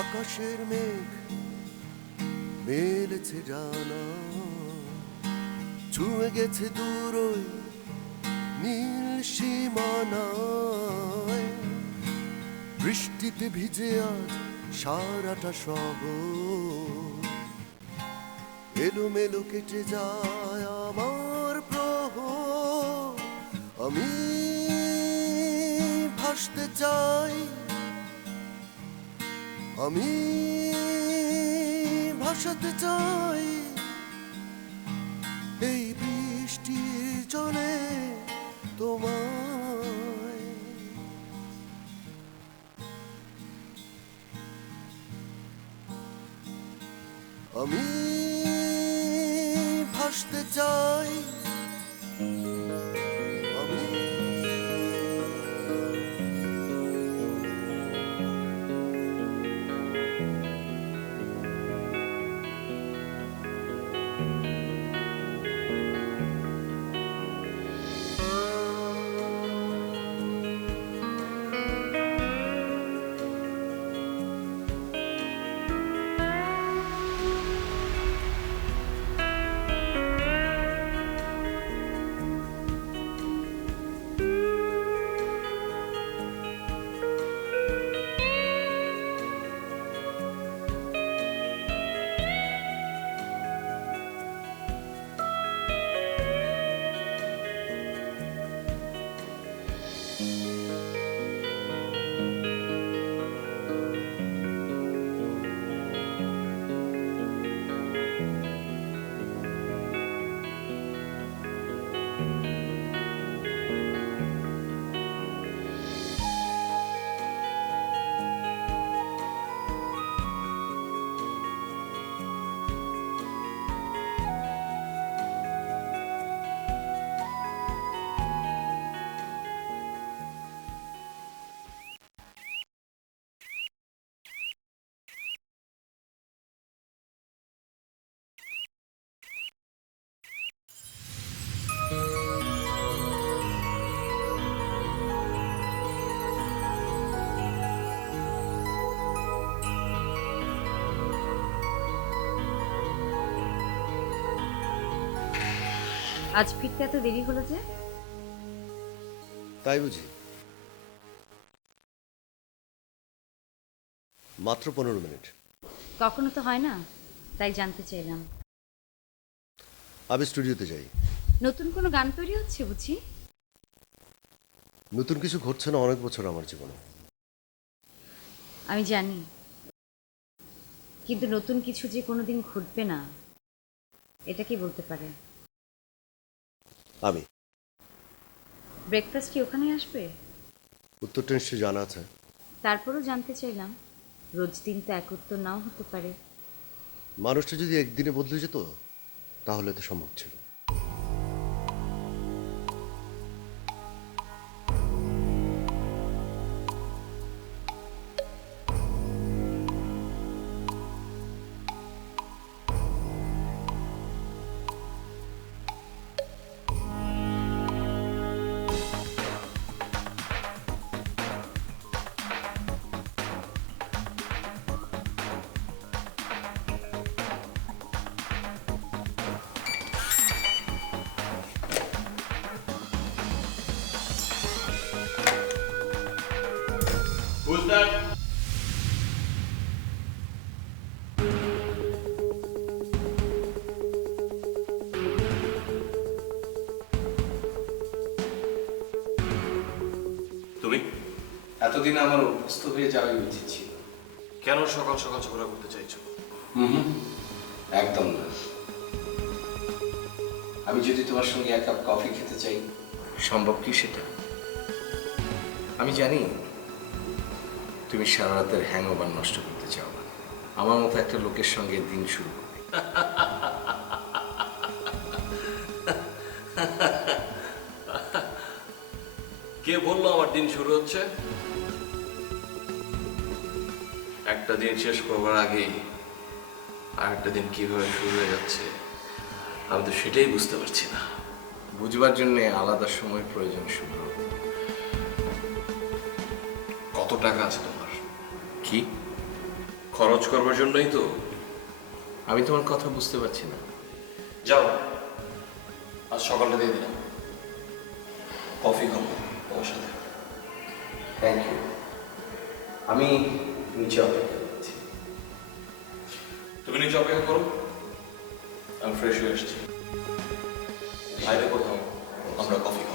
আকাশের মেঘ মেলেছে জানা, ছুঁয়ে গেছে দূর ওই নীল সীমানায়। বৃষ্টিতে ভিজে আজ সারাটা শহর, এলোমেলো কেটে যায় আমার প্রহর। আমি ভাসতে চাই, আমি ভাসাতে চাই এই বৃষ্টির জলে তোমায়। আমি ভাসতে চাই, আমি আজ ফিরতে এত দেরি হলো যে? তাই বুঝি? মাত্র 15 মিনিট। কখনো তো হয় না, তাই জানতে চাইলাম। আমি স্টুডিওতে যাই। নতুন কোনো গান তৈরি হচ্ছে বুঝি? নতুন কিছু ঘটছে না অনেক বছর আমার জীবনে। আমি জানি, কিন্তু নতুন কিছু যে কোনোদিন ঘটবে না, এটা কি বলতে পারে? আমি ব্রেকফাস্ট কি ওখানেই আসবে? উত্তরটা নিশ্চয়ই জানা আছে। তারপরও জানতে চাইলাম, রোজ দিন তো এক উত্তর নাও হতে পারে। মানুষটা যদি একদিনে বদলে যেত তাহলে তো সম্ভব ছিল। Who's that? তুমি এতদিন আমার অভ্যস্ত হয়ে যাওয়াই উচিত ছিল। কেন সকাল সকাল ঝগড়া করতে চাইছো? একদম না। আমি যদি তোমার সঙ্গে এক কাপ কফি খেতে চাই, সম্ভব কি সেটা? আমি জানি তুমি সারা রাতের হ্যাংওভার নষ্ট করতে চাও না। আমার মতো একটা লোকের সঙ্গে দিন শুরু করে। কে বললো আমার দিন শুরু হচ্ছে? একটা দিন শেষ করবার আগেই আর একটা দিন কিভাবে শুরু হয়ে যাচ্ছে আমি তো সেটাই বুঝতে পারছি না। বুঝবার জন্য আলাদা সময় প্রয়োজন শুভ্র। কত টাকা আছে তোমার? কি? খরচ করবার জন্যই তো। আমি তোমার কথা বুঝতে পারছি না। যাও, আজ সকালটা দিয়ে দিলাম, কফি খাবো তোমার সাথে। Thank you. আমি নিচে অপেক্ষা করছি। তুমি নিচে অপেক্ষা করো, আমি ফ্রেশ হয়ে আসছি। বাইরে কোথাও আমরা কফি খাবো।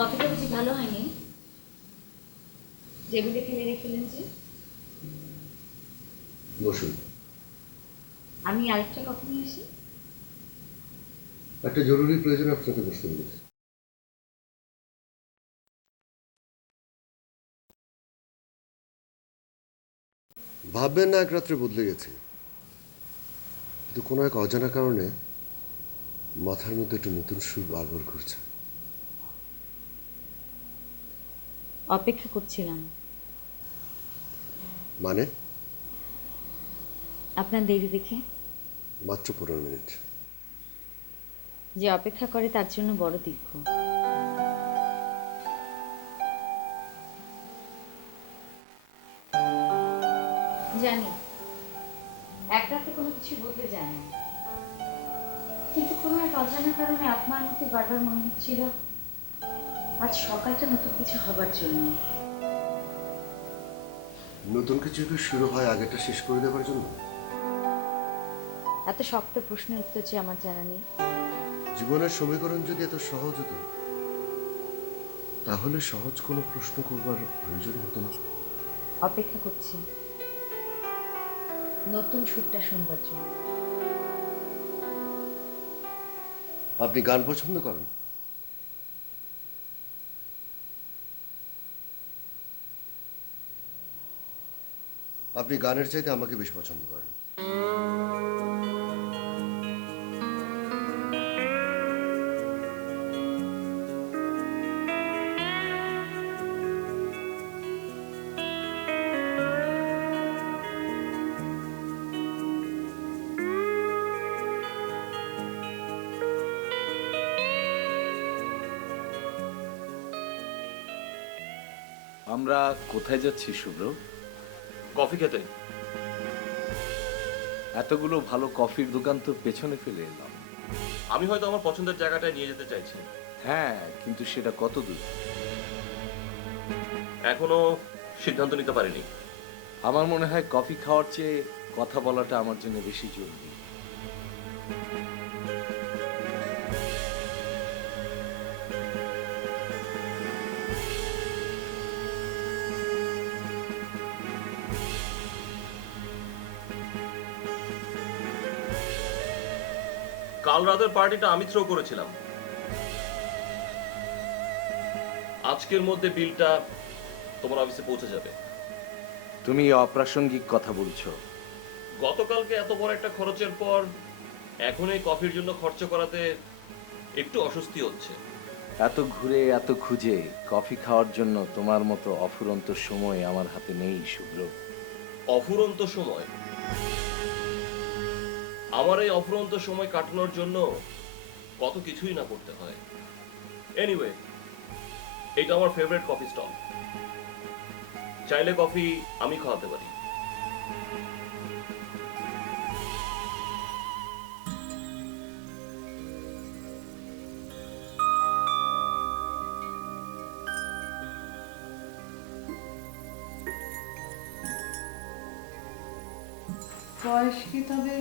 কফিটা বুঝি ভালো হয়নি? টেবিলে ফেলে রেখেলেন যে। বসুন। আমি আরেকটা কফি নিয়ে আসি। একটা জরুরি প্রয়োজনে আপনাকে বসতে বলেছি। ভাববেন না এক রাত্রে বদলে গেছে, কিন্তু কোনো এক অজানা কারণে মাথার মধ্যে একটু নতুন সুর বারবার ঘুরছে। অপেক্ষা করছিলাম। মানে? আপনার দেরি দেখে। মাত্র 15 মিনিট। যে অপেক্ষা করে তার জন্য বড় দীর্ঘ। জানি এক রাতে কোনো কিছু বদলে যায় না, কিন্তু কোনো এক অজানা কারণে আপনার মধ্যে বারবার মনে হচ্ছিল আজ সকালটা নতুন কিছু হবার জন্য। নতুন কিছু কি শুরু হয় আগেটা শেষ করে দেওয়ার জন্য? এত শক্ত প্রশ্নের উত্তর যে আমার জানা নেই। জীবনের সমীকরণ যদি এত সহজ হতো, তাহলে সহজ কোনো প্রশ্ন করবার প্রয়োজন হতো না। অপেক্ষা করছি নতুন সুরটা শুনবার জন্য। আপনি গান পছন্দ করেন? আপনি গানের চাইতে আমাকে বেশি পছন্দ করেন। আমরা কোথায় যাচ্ছি শুভ্র? কফি খেতে। এতগুলো ভালো কফির দোকান তো পেছনে ফেলে এলাম। আমি হয়তো আমার পছন্দের জায়গাটায় নিয়ে যেতে চাইছি। হ্যাঁ, কিন্তু সেটা কত দূর? এখনো সিদ্ধান্ত নিতে পারিনি। আমার মনে হয় কফি খাওয়ার চেয়ে কথা বলাটা আমার জন্য বেশি জরুরি। কাল রাতের পার্টিটা আমি থ্রো করেছিলাম। আজকের মধ্যে বিলটা তোমার অফিসে পৌঁছে যাবে। তুমি অপ্রাসঙ্গিক কথা বলছো। গতকালকে এত বড় একটা খরচের পর এখন এই কফির জন্য খরচ করাতে একটু অস্বস্তি হচ্ছে। এত ঘুরে এত খুঁজে কফি খাওয়ার জন্য তোমার মতো অফুরন্ত সময় আমার হাতে নেই শুভ্র। অফুরন্ত সময়? আমার এই অফুরন্ত সময় কাটানোর জন্য কত কিছুই না করতে হয়। এনিওয়ে, এটা আমার ফেভারিট কফি স্টল। চাইলে কফি আমি খাওয়াতে পারি। বয়স কি তবে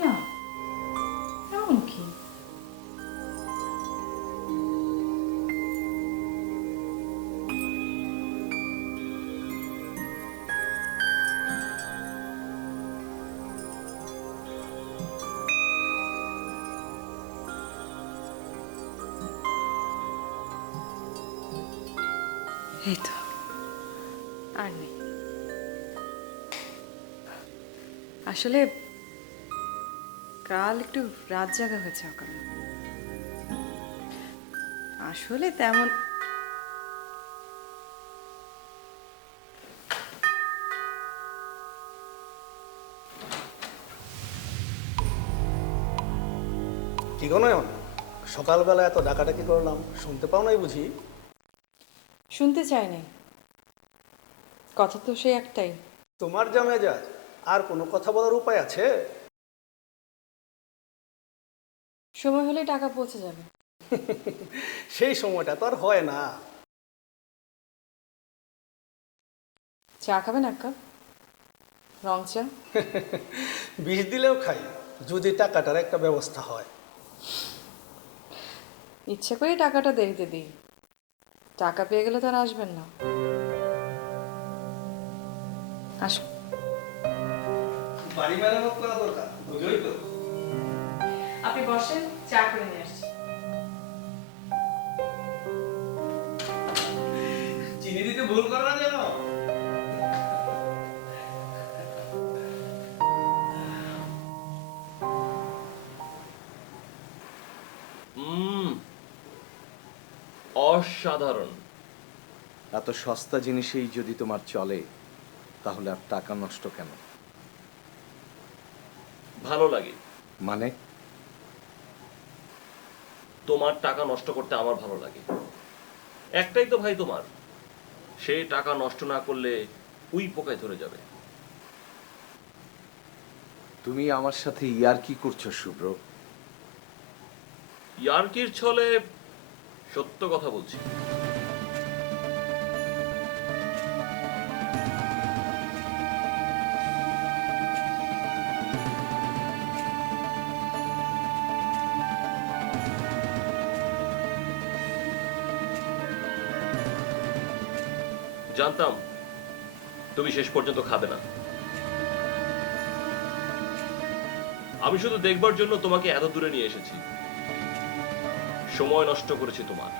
না এমন কি? এই তো আর নেই। আসলে কাল একটু রাত জাগা হয়েছে অকারণে। আসলে তেমন কি গো নয়ন, সকালবেলা এত ডাকাডাকি করলাম, শুনতে পাও নাই বুঝি? শুনতে চাই নাই, কথা তো সেই একটাই। তোমার যা মেজাজ, আর কোনো কথা বলার উপায় আছে? সময় হলে টাকা পৌঁছে যাবে। সেই সময়টা তো আর হয় না। চা খাবেন এক কাপ? রং চা? বিষ দিলেও খাই, যদি টাকাটার একটা ব্যবস্থা হয়। ইচ্ছে করে টাকাটা দেরিতে দিই, টাকা পেয়ে গেলে তো আর আসবেন না। আসুন। বাড়ি মেরামত করা দরকার, বুঝোই তো। আপনি বসেন, চা করে নিয়ে আসছি। চিনি দিতে ভুল করো না যেন। অসাধারণ। এত সস্তা জিনিসেই যদি তোমার চলে, তাহলে আর টাকা নষ্ট কেন? ভালো লাগে। মানে? তোমার টাকা নষ্ট করতে আমার ভালো লাগে। একটাই তো ভাই তোমার, সেই টাকা নষ্ট না করলে উই পোকায় ধরে যাবে। তুমি আমার সাথে ইয়ার কি করছো শুভ্র? ইয়ার্কির ছলে সত্য কথা বলছি। জানতাম তুমি শেষ পর্যন্ত খাবে না। আমি শুধু দেখবার জন্য তোমাকে এত দূরে নিয়ে এসেছি। সময় নষ্ট করেছি তোমার।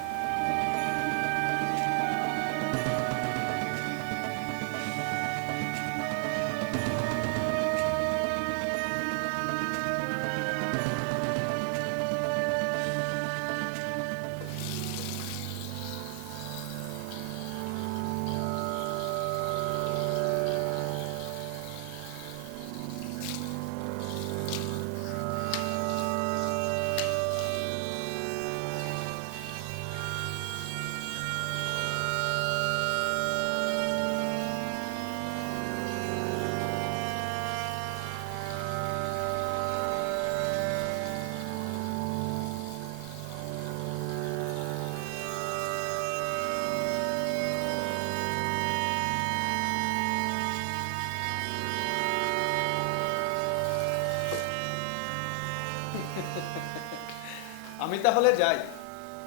আমি তাহলে যাই,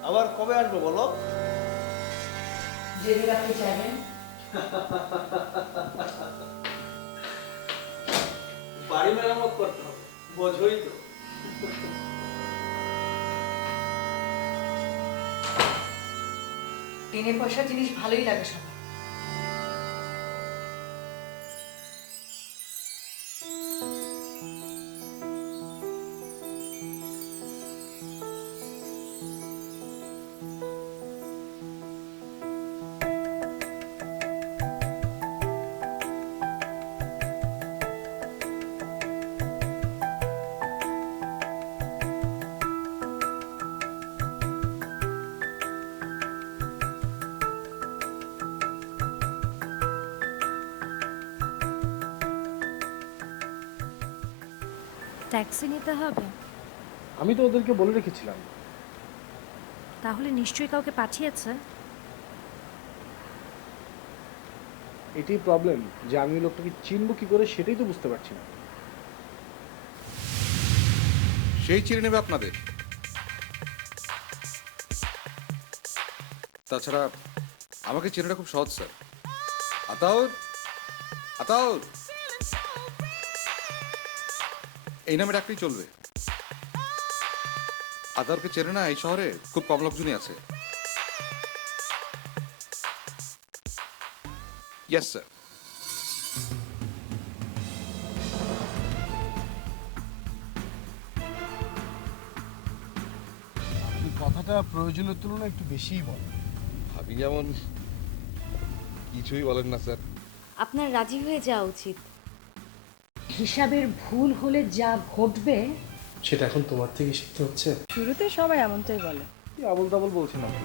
আবার কবে আসবো বলো? যেদিন আপনি চাইবেন। বাড়ি মেরামত করতে হবে, বোঝোই তো। দিনের পয়সা জিনিস ভালোই লাগে সবার। ট্যাক্সি নিতে হবে? আমি তো ওদেরকে বলে রেখেছিলাম। তাহলে নিশ্চয়ই কাউকে পাঠিয়েছে। এটাই প্রবলেম যে আমি ওই লোকটাকে চিনব কি করে সেটাই তো বুঝতে পারছি না। সেই চিনে নেবে আপনাদের। তাছাড়া আমাকে চেনাটা খুব সহজ স্যার। আতাউর, আতাউর এই নামে ডাকলেই চলবে। আতাউরকে চেনে না এই শহরে খুব কম লোকজনই আছে। Yes sir. কথাটা প্রয়োজনের তুলনায় একটু বেশিই বলে। আপনি যেমন কিছুই বলেন না স্যার। আপনার রাজি হয়ে যাওয়া উচিত। হিসাবের ভুল হলে যা ঘটবে সেটা এখন তোমার থেকে শিখতে হচ্ছে। শুরুতে সবাই এমনটাই বলে। কি আবল তাবল বলছেন আপনি?